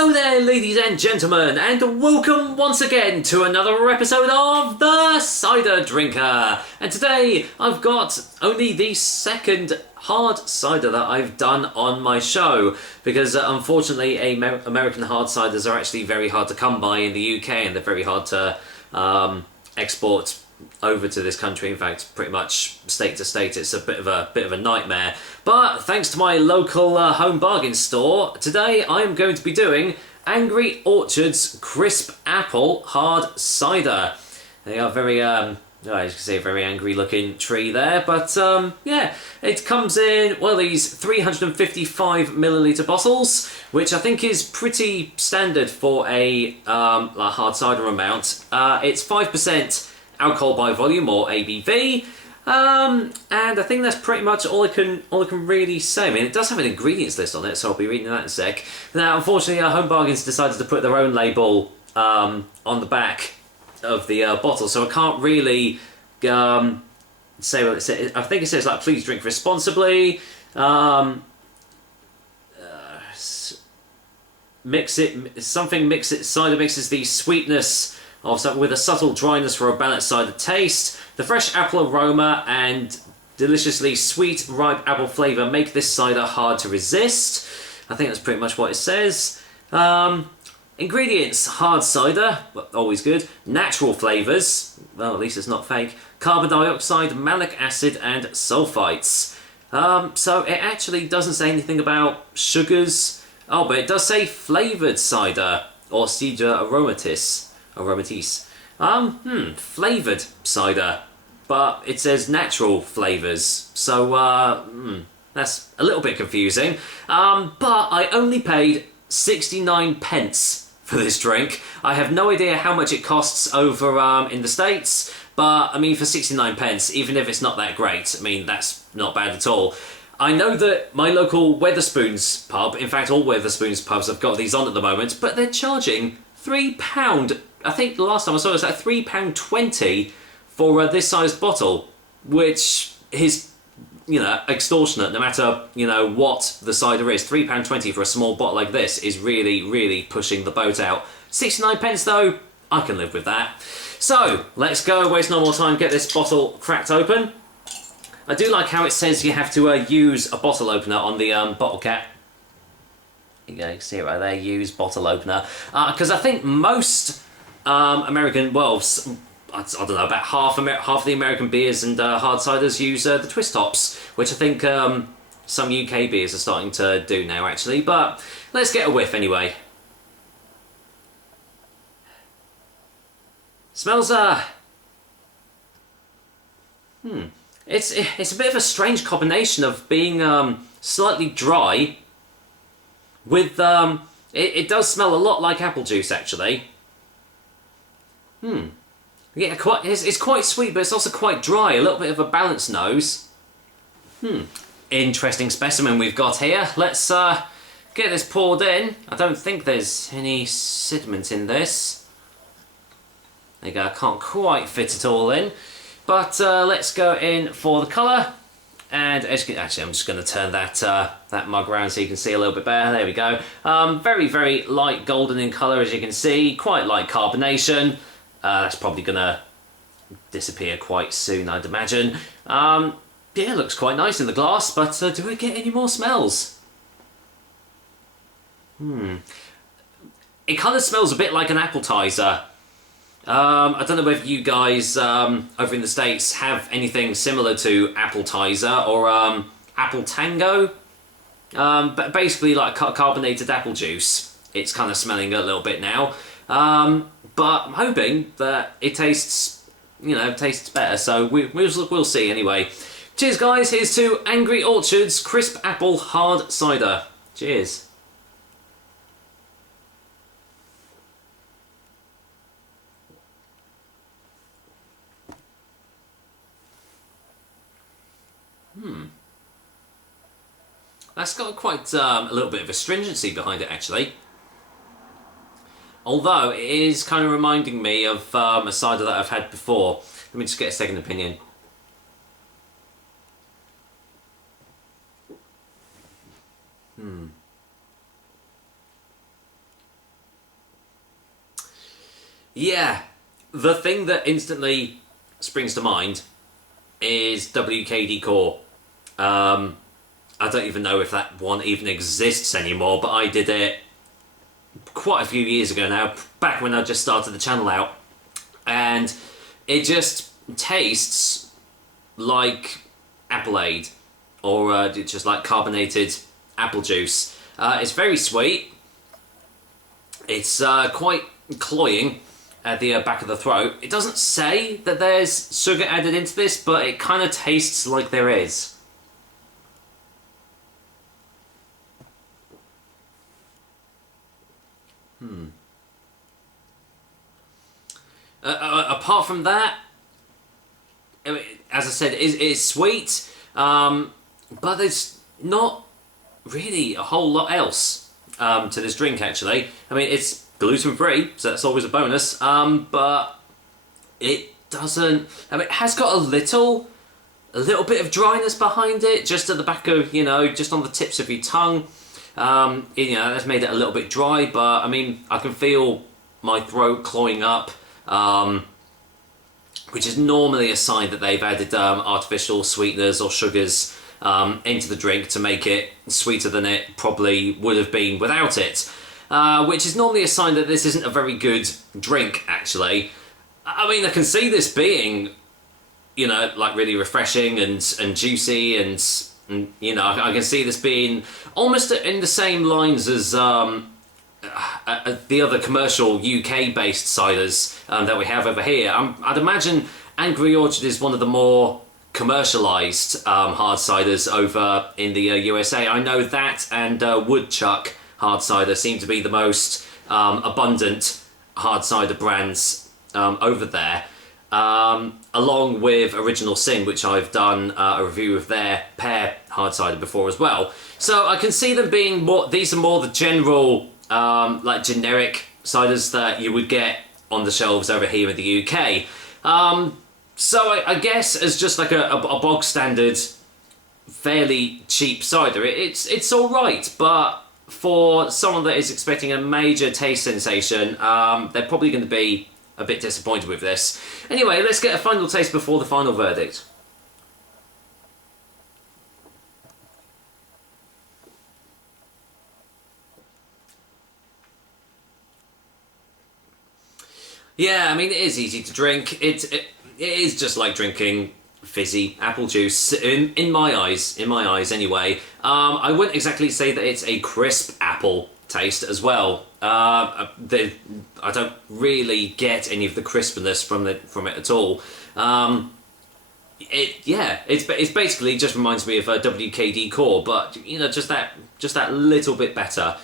Hello there, ladies and gentlemen, and welcome once again to another episode of The Cider Drinker. And today I've got only the second hard cider that I've done on my show, because unfortunately American hard ciders are actually very hard to come by in the UK, and they're very hard to export over to this country. In fact, pretty much state to state, it's a bit of a nightmare. But thanks to my local home bargain store, today I am going to be doing Angry Orchard's Crisp Apple Hard Cider. They are very, as you can see, a very angry looking tree there. But yeah, it comes in, well, these 355ml bottles, which I think is pretty standard for a hard cider amount. It's 5% alcohol by volume, or ABV, and I think that's pretty much all I can really say. I mean, it does have an ingredients list on it, so I'll be reading that in a sec. Now, unfortunately, Home Bargains decided to put their own label on the back of the bottle, so I can't really say what it says. I think it says, like, please drink responsibly. Cider mixes the sweetness of something with a subtle dryness for a balanced cider taste. The fresh apple aroma and deliciously sweet, ripe apple flavour make this cider hard to resist. I think that's pretty much what it says. Ingredients: hard cider, always good. Natural flavours, well, at least it's not fake. Carbon dioxide, malic acid, and sulfites. So it actually doesn't say anything about sugars. Oh, but it does say flavoured cider, or cider aromatis. Flavoured cider, but it says natural flavours, so that's a little bit confusing. But I only paid 69p for this drink. I have no idea how much it costs over in the States, but I mean, for 69p, even if it's not that great, I mean, that's not bad at all. I know that my local Wetherspoons pub, in fact all Wetherspoons pubs have got these on at the moment, but they're charging £3. I think the last time I saw it was like £3.20 for this sized bottle, which is, extortionate. No matter, what the cider is, £3.20 for a small bottle like this is really, really pushing the boat out. 69p though, I can live with that. So let's go, waste no more time, get this bottle cracked open. I do like how it says you have to use a bottle opener on the bottle cap. You can see it right there, use bottle opener. Because I think most American, well, I don't know, about half the American beers and hard ciders use the twist tops, which I think some UK beers are starting to do now, actually. But let's get a whiff anyway. Smells It's a bit of a strange combination of being slightly dry with it does smell a lot like apple juice, actually. Yeah, it's quite sweet, but it's also quite dry. A little bit of a balanced nose. Interesting specimen we've got here. Let's get this poured in. I don't think there's any sediment in this. There you go. I can't quite fit it all in. But let's go in for the colour. And actually, I'm just going to turn that mug around so you can see a little bit better. There we go. Very, very light golden in colour, as you can see. Quite light carbonation. That's probably going to disappear quite soon, I'd imagine. Yeah, it looks quite nice in the glass, but do we get any more smells? It kind of smells a bit like an appetizer. I don't know whether you guys over in the States have anything similar to appetizer or apple tango. But basically like carbonated apple juice. It's kind of smelling a little bit now. But I'm hoping that it tastes better. So we'll see anyway. Cheers, guys. Here's to Angry Orchard's Crisp Apple Hard Cider. Cheers. That's got quite a little bit of astringency behind it, actually. Although it is kind of reminding me of a cider that I've had before. Let me just get a second opinion. Yeah, the thing that instantly springs to mind is WKD Core. I don't even know if that one even exists anymore, but I did it quite a few years ago now, back when I just started the channel out, and it just tastes like Appleade, or just like carbonated apple juice. It's very sweet. It's quite cloying at the back of the throat. It doesn't say that there's sugar added into this, but it kind of tastes like there is. Apart from that, as I said, it's sweet, but there's not really a whole lot else to this drink, actually. I mean, it's gluten-free, so that's always a bonus, but it doesn't... I mean, it has got a little bit of dryness behind it, just at the back of, just on the tips of your tongue. That's made it a little bit dry, but, I mean, I can feel my throat cloying up, which is normally a sign that they've added artificial sweeteners or sugars into the drink to make it sweeter than it probably would have been without it, which is normally a sign that this isn't a very good drink, actually. I mean, I can see this being, like really refreshing and juicy, and I can see this being almost in the same lines as the other commercial UK-based ciders that we have over here. I'd imagine Angry Orchard is one of the more commercialised hard ciders over in the USA. I know that and Woodchuck hard cider seem to be the most abundant hard cider brands over there, along with Original Sin, which I've done a review of their pear hard cider before as well. So I can see them being more... These are more the general... like generic ciders that you would get on the shelves over here in the UK. So I guess as just like a bog standard, fairly cheap cider, it's all right. But for someone that is expecting a major taste sensation, they're probably going to be a bit disappointed with this. Anyway, let's get a final taste before the final verdict. Yeah, I mean, it is easy to drink. It is just like drinking fizzy apple juice, in my eyes anyway. I wouldn't exactly say that it's a crisp apple taste as well. I don't really get any of the crispness from it at all. It's basically just reminds me of a WKD Core, but just that little bit better.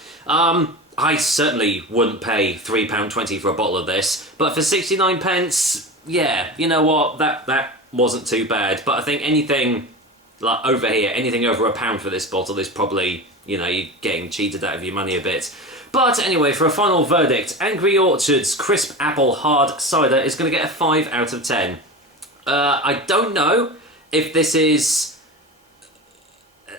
I certainly wouldn't pay £3.20 for a bottle of this, but for 69 pence, yeah, you know what, that wasn't too bad. But I think anything like over here, anything over £1 for this bottle is probably, you're getting cheated out of your money a bit. But anyway, for a final verdict, Angry Orchard's Crisp Apple Hard Cider is going to get a 5 out of 10. I don't know if this is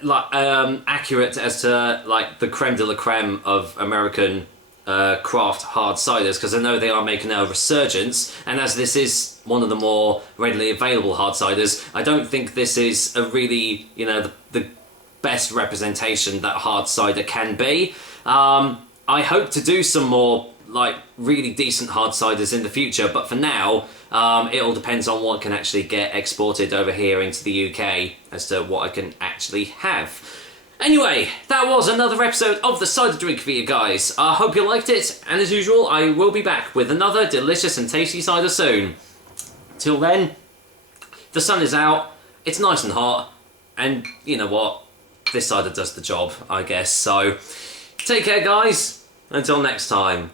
like accurate as to like the creme de la creme of American craft hard ciders, because I know they are making a resurgence, and as this is one of the more readily available hard ciders, I don't think this is a really the best representation that hard cider can be. I hope to do some more like really decent hard ciders in the future, but for now it all depends on what can actually get exported over here into the UK as to what I can actually have. Anyway, that was another episode of the Cider Drink for you guys. I hope you liked it, and as usual, I will be back with another delicious and tasty cider soon. Till then, the sun is out, it's nice and hot, and you know what? This cider does the job, I guess. So, take care guys, until next time.